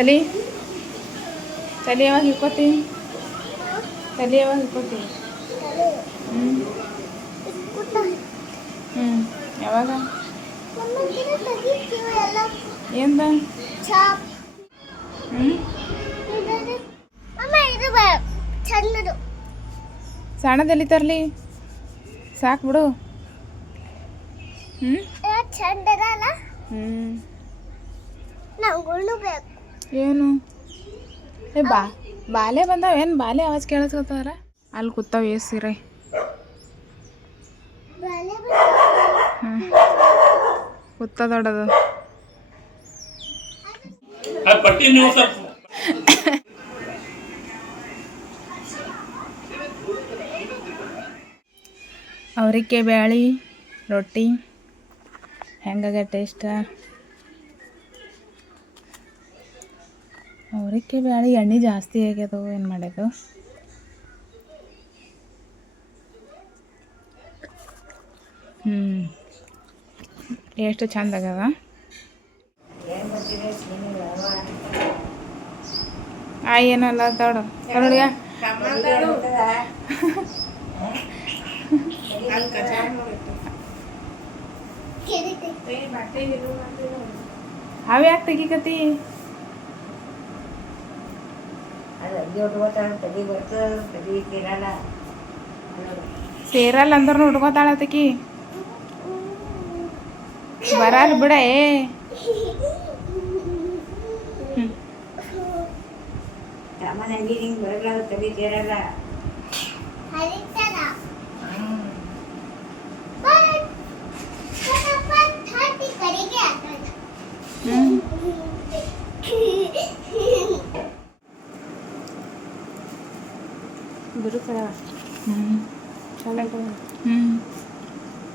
ತಲೆ ತಲೆ ಯಾವಾಗ ಹಿಡ್ಕೋತಿ ತಲೆ ಯಾವಾಗ ಹಿಡ್ಕೋತಿ ಯಾವಾಗ ఏందా ಸಣ್ಣದಲ್ಲಿ ತರಲಿ ಸಾಕು ಬಿಡು ಏನು ಏ ಬಾಲೆ ಬಂದಾವ ಏನು ಬಾಲೆ ಆವಾಜ್ ಕೇಳಿಸ್ಕೊತಾರ ಅಲ್ಲಿ ಕೂತಾವ ಏಸಿರೈ ಕೂತ ದೊಡ್ಡದು ಅವರಿಕಾಯಿ ಬ್ಯಾಳಿ ರೊಟ್ಟಿ ಹೆಂಗಾಗ ಟೇಸ್ಟ್ ಅವರಿಕಾಯಿ ಬ್ಯಾಳಿ ಎಣ್ಣೆ ಜಾಸ್ತಿ ಆಗ್ಯದವು ಏನು ಮಾಡೋದು ಎಷ್ಟು ಚಂದ ಆಗ್ಯದ ಏನಲ್ಲ ತೋಡ ನೋಡಿಯ ಅವ ಯಾಕೆ ತೆಗಿಕತಿ ಸೇರಲ್ಲ ಅಂದ್ರೂ ಹುಡ್ಕೋತಾಳತಕಿ ಬರಲ್ಲ ಬಿಡ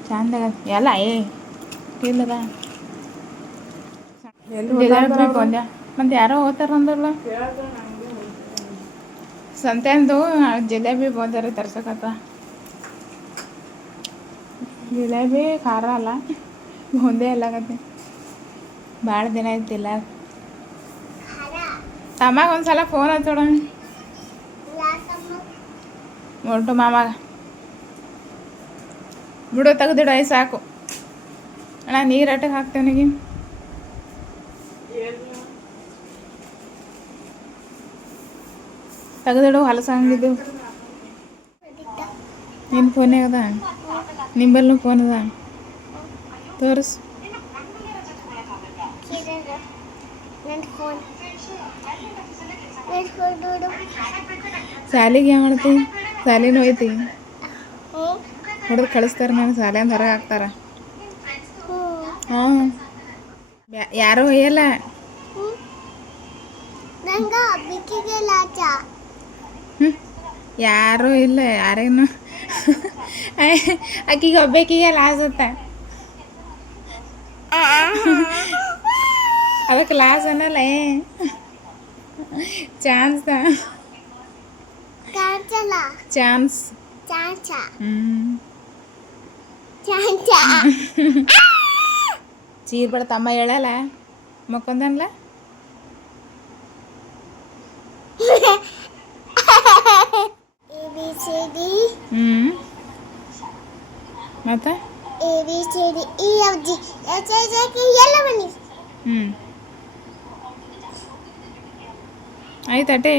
ಚಂದ ಎಲ್ಲ ಇಲ್ಲದ ಬಂದ್ಯಾ ಮತ್ತೆ ಯಾರೋ ಹೋಗ್ತಾರ ಅಂದ್ರಲ್ಲ ಸಂತೆಂದು ಜಿಲೇಬಿ ಬಂದಾರೆ ತರ್ಸಕತ್ತ ಜಿಲೇಬಿ ಖಾರ ಅಲ್ಲ ಬೂಂದಿ ಎಲ್ಲಾಗತ್ತೆ ಭಾಳ ದಿನ ಐತಿಲ್ಲ ತಮ್ಮಾಗ ಒಂದ್ಸಲ ಫೋನ್ ಹಚ್ಚೋಡ ಮೊಟ್ಟು ಮಾಮಾಗ ಬಿಡು ತೆಗ್ದಿಡ ಸಾಕು ಅಣ್ಣ ನೀರು ಅಟ್ಟಕ್ಕೆ ಹಾಕ್ತೇವನಿಗೆ ತೆಗ್ದಿಡು ಹೊಲಸಂಗಿದ್ದು ನಿನ್ನ ಫೋನೇ ಅದ ನಿಂಬಲ್ಲೂ ಫೋನ್ ಅದ ತೋರಿಸು ಶಾಲಿಗೆ ಏನು ಮಾಡ್ತಿ ಶಾಲಿನೂ ಐತಿ ಹೊಡೆದು ಕಳಿಸ್ತಾರೆ ನಾನು ಶಾಲೆಯಿಂದ ಹೊರಗೆ ಹಾಕ್ತಾರ ಹಾಂ ಯಾರೂ ಒಯ್ಯಲ್ಲ ಯಾರೂ ಇಲ್ಲ ಯಾರೇನು ಆಕಿಗೆ ಒಬ್ಬೇಕಿಗೆ ಲಾಸ್ ಅದಕ್ಕೆ ಲಾಸ್ ಅನ್ನಲ್ಲ ಚಾನ್ಸ್ ಚಾನ್ಸ್ ಚೀರ್ಬೇಡ ತಮ್ಮ ಹೇಳಲ್ಲ ಮಕ್ಕೊಂದನ್ಲ ಮತ್ತೆ ಆಯ್ತಟೆ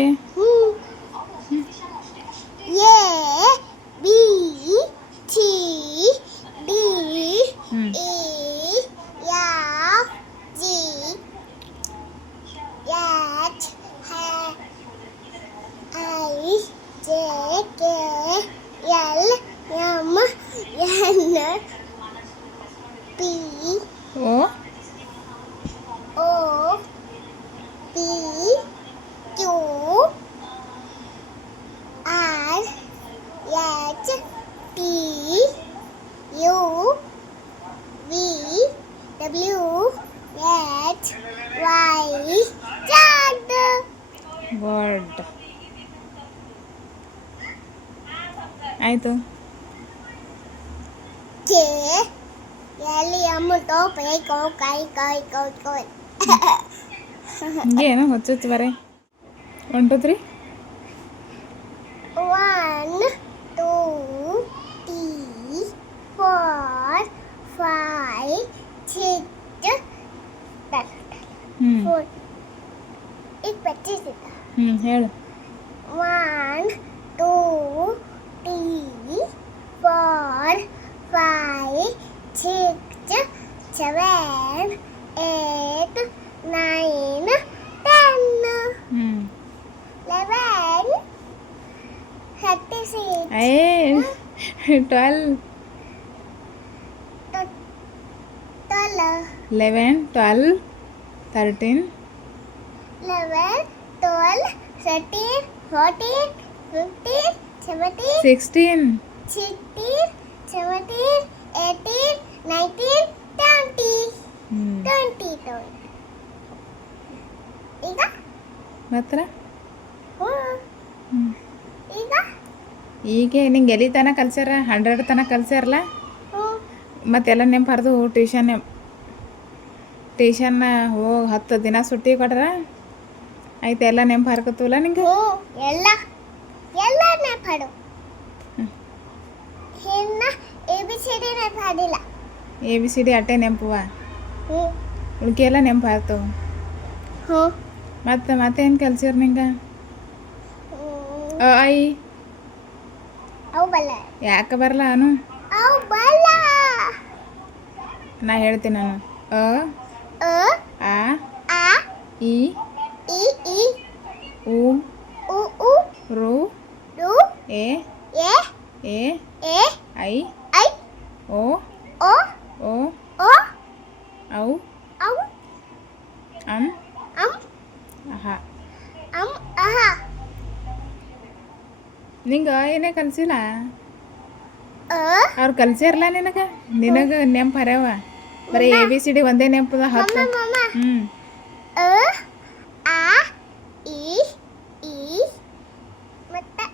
ವರ್ಡ್ ಆಯಿತು ಏನೋ ಹೊಚ್ಚೊಚ್ಚು ಬರೇ 1 2 3 1 2 3 4 5 6 ಹ್ಞೂ 4 ಈಗ ಬಚ್ಚಿಸಿದ ಹೇಳು 1 2 3 4 5 6 7 8 9 10 ಹ್ಞೂ 11 36 12 12 11 12 13 11 12 13 14 15 17 16 16 17 18 19 20 20 ಈಗ ಮಾತ್ರ ಹ್ಮ್. ಈಗ ಈಗ ನಿಂಗೆ ಎಲ್ಲಿ ತನಕ ಕಲ್ಸ್ಯಾರ 100 ತನಕ ಕಲ್ಸ್ಯಾರಲ್ಲ ಹ್ಮ್. ಮತ್ತೆಲ್ಲ ನೆಂಪು ಟ್ಯೂಷನ್ ಹೋಗಿ 10 ದಿನ ಸುಟ್ಟಿ ಕೊಟ್ರ ಆಯ್ತು ಎಲ್ಲ ನೆಂಪು ಹರ್ಕತ್ತಲ್ಲ ನಿಂಗೆ ಎಲ್ಲ ಎಲ್ಲ ನೆನಪಾಡು ಇನ್ನ ABCD ನೆನಪಾಡಿಲ್ಲ ABCD ಅಟ್ಟೆ ನೆಂಪುವ ಹ್ಞೂ ಉಳ್ಕೆ ಎಲ್ಲ ನೆಂಪು ಆಯ್ತು ಹ್ಞೂ ಮತ್ತೇನು ಕಲ್ಸ್ಯಾರ ನಿಂಗೆ ಐ ಅವು ಬಲ್ಲ ಯಾಕೆ ಬರಲ್ಲ ಅನು ಅವು ಬಲ್ಲ ನಾ ಹೇಳ್ತೀನಿ ನಾನು ಆ ಆ ಇ ಇ ಇ ಉ ಉ ಉ ರು ರು ಎ ಎ ಎ ಎ ಐ ಐ ಓ ಓ ಓ ಓ ಔ ಅವು ಅಂ ಅಂ ಅಹ ಅಂ ಅಹ ನಿಂಗೆ ಏನೇ ಕಲ್ಸಿಲ್ಲ ಅ ಅವ್ರು ಕಲ್ಸ್ಯಾರಲ್ಲ ನಿನಗೆ ನೆಂಪು ಹರ್ಯಾವ ಬರೀ ABCD ಒಂದೇ ನೆಂಪದ 10 ಮಮ್ಮ ಹ್ಞೂ ಅ ಆ ಇ ಈ ಮತ್ತೆ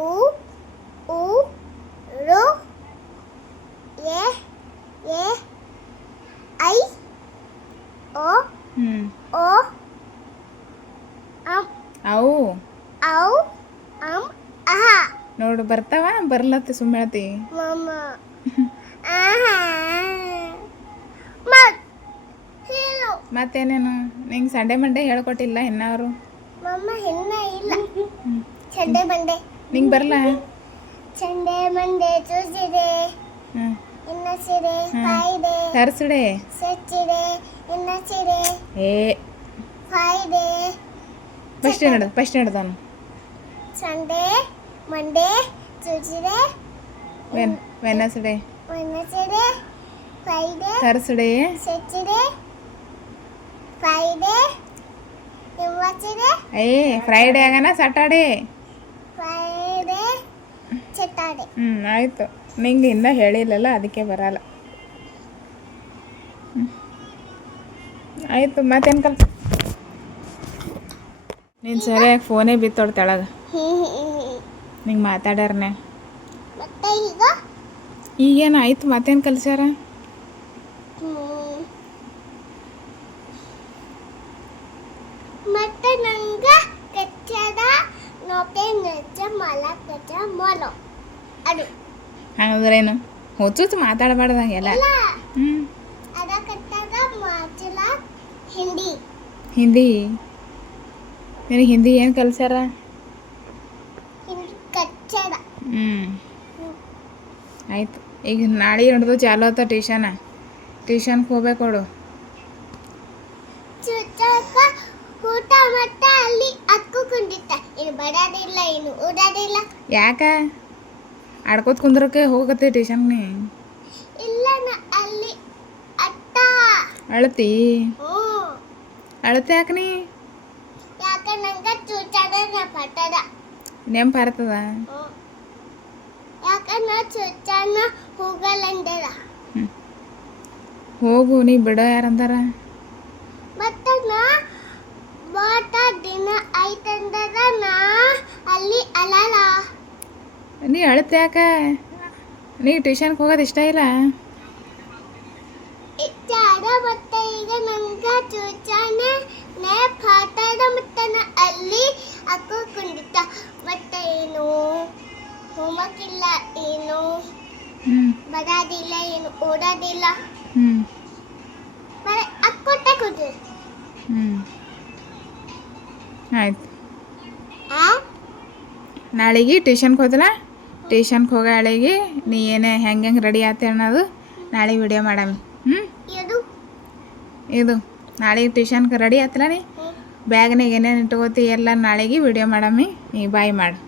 ಉ ಉ ರು ಎ ಎ ಐ ಓ ಹ್ಞೂ ಓ ಅಂ ಅವು ಔ ಅಂ ಅಹ ನೋಡು ಬರ್ತಾವ ಬರ್ಲತ್ತೆ ಸುಮ್ಮನೆ ಹೇಳ್ತಿ ಮಮ್ಮ ಆಹ ಮತ್ ಹೇಳು ಮತ್ತೇನೇನು ನಿಂಗೆ ಸಂಡೆ ಮಂಡೇ ಹೇಳ್ಕೊಟ್ಟಿಲ್ಲ ಇನ್ನ ಅವರು ಮಮ್ಮ ಇನ್ನ ಇಲ್ಲ ಸಂಡೆ ಮಂಡೆ ನಿಂಗೆ ಬರಲ್ಲ ಸಂಡೆ ಮಂಡೆ ಟ್ಯೂಸ್ಡೇ ಹ್ಞೂ ಇನ್ನಸಿಡೆ ಫ್ರೈಡೆ ತರ್ಸ್ಡೆ ಸಚ್ಚಿಡೆ ಇನ್ನಸಿಡೆ ಏ ಫ್ರೈಡೆ ಫಸ್ಟ್ ಹಿಡ್ದಾನು Sunday Monday Tuesday Wednesday Wednesday Friday Thursday Saturday Friday Wednesday Friday ಆಗನ ಸಾಟರ್ಡೇ ಫ್ರೈಡೆ ಸಟರ್ಡೆ ಆಯಿತು ನಿಂಗೆ ಇನ್ನೂ ಹೇಳಿಲ್ಲಲ್ಲ ಅದಕ್ಕೆ ಬರಲ್ಲ ಆಯಿತು ಮತ್ತೇನು ನೀನು ಸರಿಯಾಗಿ ಫೋನೇ ಬಿತ್ತೋಡು ತೆಳಗೆ ನಿಂಗೆ ಮಾತಾಡ್ಯಾರನೆ ಮತ್ತೆ ಈಗ ಈಗೇನು ಆಯ್ತು ಮತ್ತೇನು ಕಲ್ಸ್ಯಾರ ಮತ್ತೆ ನಂಗೆ ಕಚ್ಚದ ನೋಟೆ ನಚ್ಚ ಮಲ ಕಚ್ಚ ಮೊಲ ಅದು ಹಂಗಂದ್ರೇನು ಹೊಚ್ಚು ಮಾತಾಡಬಾರ್ದಂಗೆಲ್ಲ ಇಲ್ಲ ಹ್ಞೂ ಅದ ಕಟ್ಟದ ಮಾಚಲ ಹಿಂದಿ ಹಿಂದಿ ನಿನಗೆ ಹಿಂದಿ ಏನು ಕಲ್ಸ್ಯಾರ ಹಿಂದಿ ಕಚ್ಚದ ಆಯಿತು ಈಗ ನಾಳೆ ಹಿಡ್ದು ಚಾಲು ಆತ ಟ್ಯೂಷನ್ಗೆ ಹೋಗ್ಬೇಕು ನೋಡು ಚುಚ್ಚಕ್ಕ ಊಟ ಮಟ್ಟ ಅಲ್ಲಿ ಹತ್ಕೊಂಡಿತ್ತ ಇನ್ನು ಬರೋದಿಲ್ಲ ಇನ್ನು ಓಡೋದಿಲ್ಲ ಯಾಕೆ ಆಡ್ಕೋತ ಕುಂದ್ರಕ್ಕೆ ಹೋಗತ್ತೆ ಟ್ಯೂಷನ್ಗೆ ಇಲ್ಲ ಅಲ್ಲಿ ಅಟ್ಟ ಅಳತಿ ಹ್ಞೂ ಅಳತೆ ಯಾಕೆ ನೀ ಯಾಕೆ ನಂಗೆ ಚುಚ್ಚದ ಪಟ್ಟದ ನೆಂಪು ಹಾರ್ತದ ಯಾಕೆ ನಾ ಚುಚ್ಚನ ಹೋಗಲ್ಲಂದದ ಹೋಗು ನೀ ಬಿಡೋ ಯಾರಂದಾರ ಮತ್ತೆ ನಾ ಬಾಟ ದಿನ ಐತಂದದ ನಾ ಅಲ್ಲಿ ಅಲಲ್ಲ ನೀ ಅಳತೆ ಯಾಕೆ ನೀ ಟ್ಯೂಷನ್ಗೆ ಹೋಗೋದು ಇಷ್ಟ ಇಲ್ಲ ಇಷ್ಟ ಅದ ಮತ್ತೆ ಈಗ ನಂಗೆ ಚುಚ್ಚ ಬರೋದಿಲ್ಲ ಏನು ಓಡೋದಿಲ್ಲ ಹ್ಞೂ ಬರೀ ಅಕ್ಕೊಟ್ಟೆ ಕೂತಿರು ಹ್ಞೂ ಆಯ್ತು ಆ ನಾಳೆಗೆ ಟ್ಯೂಷನ್ಗೆ ಹೋದಲ್ಲ ಟ್ಯೂಷನ್ಗೆ ಹೋಗೋ ನಾಳೆಗೆ ನೀ ಏನೇ ಹೆಂಗೆ ರೆಡಿ ಆತ ಅನ್ನೋದು ನಾಳೆ ವಿಡಿಯೋ ಮಾಡಮ್ಮಿ ಹ್ಞೂ ಇದು ಇದು ನಾಳೆಗೆ ಟ್ಯೂಷನ್ಗೆ ರೆಡಿ ಆತಲ್ಲ ನೀ ಹ್ಮ್. ಬ್ಯಾಗ್ನಾಗ ಏನೇನು ಇಟ್ಕೋತಿ ಎಲ್ಲ ನಾಳೆಗೆ ವಿಡಿಯೋ ಮಾಡಮ್ಮಿ ನೀ ಬಾಯ್ ಮಾಡು